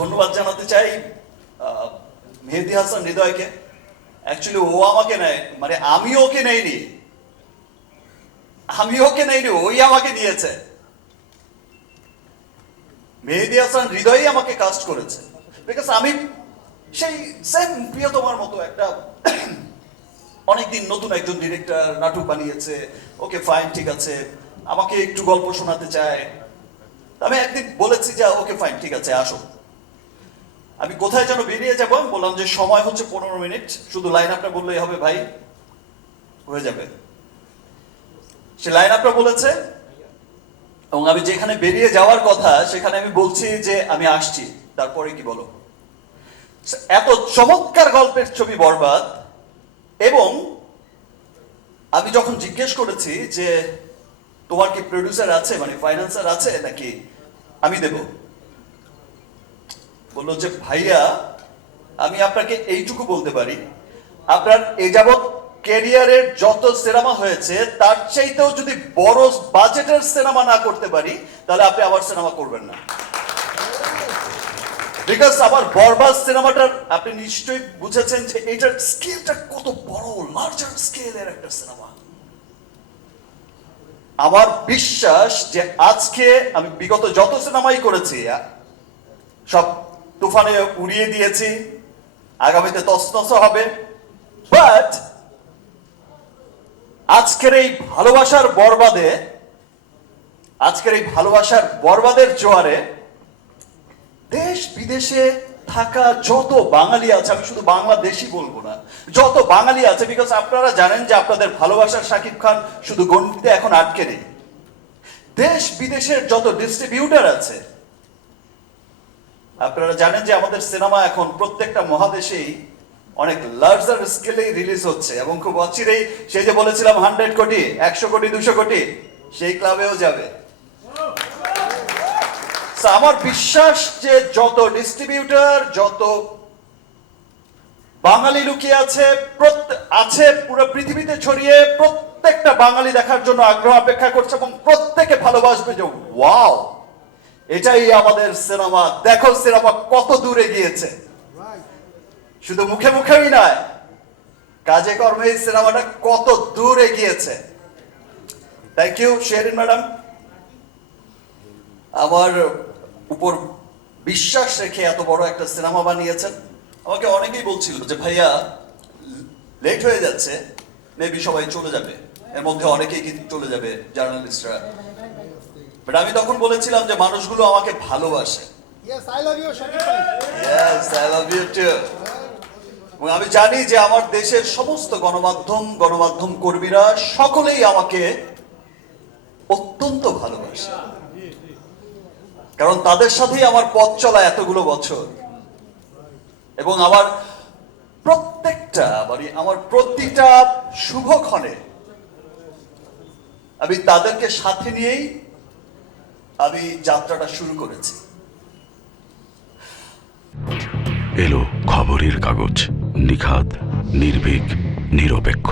ধন্যবাদ জানাতে চাই মেহেদী হাসান হৃদয়কে। অ্যাকচুয়ালি ও আমাকে নেয়, মানে আমি ওকে নেইনি, ওই আমাকে দিয়েছে। মেহেদী হাসান হৃদয়ই আমাকে কাস্ট করেছে, বিকজ আমি সেই সেম প্রিয়তমার মতো একটা অনেকদিন নতুন একজন ডিরেক্টর নাটক বানিয়েছে, ওকে ফাইন, ঠিক আছে, আমাকে একটু গল্প শোনাতে চায়। আমি একদিন বলেছি যে ওকে ফাইন, ঠিক আছে, আসো। আমি কোথায় যেন বেরিয়ে যাবো, আমি বললাম যে সময় হচ্ছে 15 মিনিট, শুধু লাইন আপটা বললেই হবে ভাই, হয়ে যাবে। সে লাইন আপটা বলেছে এবং আমি যেখানে বেরিয়ে যাওয়ার কথা সেখানে আমি বলছি যে আমি আসছি, তারপরে কি বলো। এত চমৎকার গল্পের ছবি বরবাদ। এবং আমি যখন জিজ্ঞেস করেছি যে তোমার কি প্রডিউসার আছে, মানে ফাইন্যান্সার আছে নাকি আমি দেব, বললো যে ভাইয়া আমি আপনাকে এইটুকু বলতে পারি, আপনার এ যাবৎ ক্যারিয়ারের যত সিনেমা হয়েছে তার চাইতেও যদি বড় বাজেটের সিনেমা না করতে পারি তাহলে আপনি আবার সিনেমা করবেন না। বিকজ আমার বরবাদ সিনেমাটার আপনি নিশ্চয়ই বুঝেছেন যে এটার স্কেলটা কত বড়, লার্জার স্কেলের একটা সিনেমা। আমার বিশ্বাস যে আজকে আমি বিগত যত সিনেমাই করেছি সব তুফানে উড়িয়ে দিয়েছি, আগামীতে তছনছ হবে, বাট আজকের এই ভালোবাসার বরবাদের জোয়ারে দেশ বিদেশে থাকা যত বাঙালি আছে, আমি শুধু বাংলাদেশি বলবো না, যত বাঙালি আছে, বিকজ আপনারা জানেন যে আপনাদের ভালোবাসার শাকিব খান শুধু গণিতে এখন আটকে নেই। দেশ বিদেশের যত ডিস্ট্রিবিউটার আছে, আপনারা জানেন যে আমাদের সিনেমা এখন প্রত্যেকটা মহাদেশেই অনেক লার্জার স্কেলে রিলিজ হচ্ছে এবং খুব অচিরেই, সেই যে বলেছিলাম 100 কোটি, 100 কোটি, 200 কোটি, সেই ক্লাবেও যাবে। আমার বিশ্বাস যে যত ডিস্ট্রিবিউটর, যত বাঙালি লুকিয়ে আছে পুরো পৃথিবীতে ছড়িয়ে, প্রত্যেকটা বাঙালি দেখার জন্য আগ্রহ অপেক্ষা করছে এবং প্রত্যেকে ভালোবাসবে যে ওয়াও, এটাই আমাদের সিনেমা, দেখো সিনেমা কত দূরে গিয়েছে। শুধু মুখে মুখেই নয়, কাজে কর্মে এই সিনেমাটা কত দূরে গিয়েছে। থ্যাংক ইউ শেরিন ম্যাডাম, আমার উপর বিশ্বাস রেখে এত বড় একটা সিনেমা বানিয়েছেন। আমাকে অনেকেই বলছিল যে ভাইয়া লেট হয়ে যাচ্ছে, মেবি সবাই চলে যাবে, এর মধ্যে অনেকেই কিন্তু চলে যাবে, জার্নালিস্টরা। বাট আমি তখন বলেছিলাম যে মানুষগুলো আমাকে ভালোবাসে। Yes, I love you, Shakib bhai. Yes, I love you too. এবং আমি জানি যে আমার দেশের সমস্ত গণমাধ্যম কর্মীরা সকলেই আমাকে অত্যন্ত ভালোবাসে, কারণ তাদের সাথেই আমার পথ চলা এতগুলো বছর। এবং আমার প্রতিটা শুভক্ষণে আমি তাদেরকে সাথে নিয়েই আমি যাত্রাটা শুরু করেছি। এলো খবরের কাগজ, নিখাত, নির্ভীক, নিরপেক্ষ।